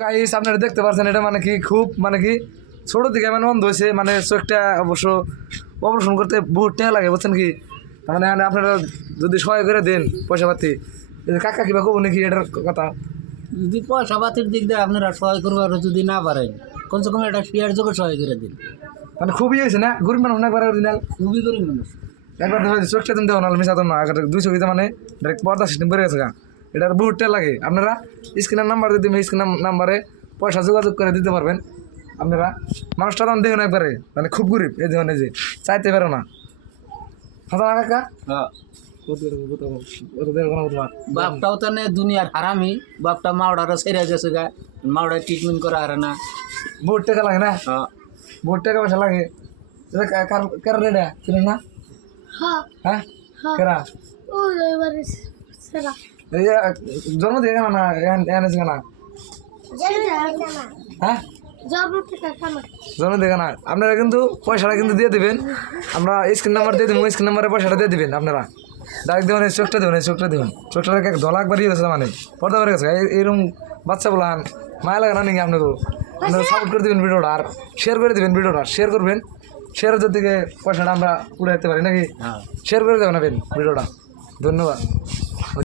Guys আপনারা দেখতে পাচ্ছেন এটা মানে কি খুব মানে কি ছোট দিকে মানে অন্ধ হয়েছে মানে চোখটা অবশ্য অপারেশন করতে বহুত টাকা লাগে বুঝছেন কি তার মানে আপনারা যদি সহায় করে দেন পয়সা পাতি কাকা কিবা কব নাকি এটার কথা যদি পয়সা পাতির দিক দিয়ে আপনারা সহায় করবার যদি না পারেন কমসে কম একটা শেয়ার যোগে সহায় করে দিন। মানে খুবই হয়েছে না গরিব মানুষ না একবার অরিজিনাল খুবই গরিব মানুষ। একবার চোখটা তুমি দেখো না মিশা তো না 200 মানে ডাইরেক্ট পর্দা সিস্টেম করে গেছে গা এটার বহুত টাকা লাগে আপনারা স্ক্রিনের নাম্বার দিয়ে দিবেন স্ক্রিনের নাম্বারে পয়সা যোগাযোগ করে দিতে পারবেন আপনারা মানুষটা তখন দেখুন একবারে মানে খুব গরিব এই দেখুন এই যে চাইতে পারো না হাতা না কাকা বাপটাও তো দুনিয়ার হারামি বাপটা মাওড়ারও ছেড়ে গেছে গা মাওড়া ট্রিটমেন্ট করা আর না বহুত টাকা লাগে না বহুত টাকা পয়সা লাগে কার রেডা চিনেন না হ্যাঁ কেরা এই যে জন্ম দিয়ে কেনা না এনেছে কেনা হ্যাঁ জন্ম দিয়ে কেনা আপনারা কিন্তু পয়সাটা কিন্তু দিয়ে দেবেন আমরা স্ক্রিন নাম্বার দিয়ে দেবো স্ক্রিন নাম্বারে পয়সাটা দিয়ে দেবেন আপনারা ডাইরেক্ট দেবেন চোখটা দেবেন চোখটা দেবেন চোখটা ধলা একবার দিয়ে গেছে মানে পর্দা করে গেছে এরকম বাচ্চা বলান মায়া লাগে না নাকি আপনাকে আপনারা সাপোর্ট করে দেবেন ভিডিওটা আর শেয়ার করে দেবেন ভিডিওটা শেয়ার করবেন শেয়ারের দিকে পয়সাটা আমরা উড়ে যেতে পারি নাকি শেয়ার করে দেবেন ভিডিওটা ধন্যবাদ।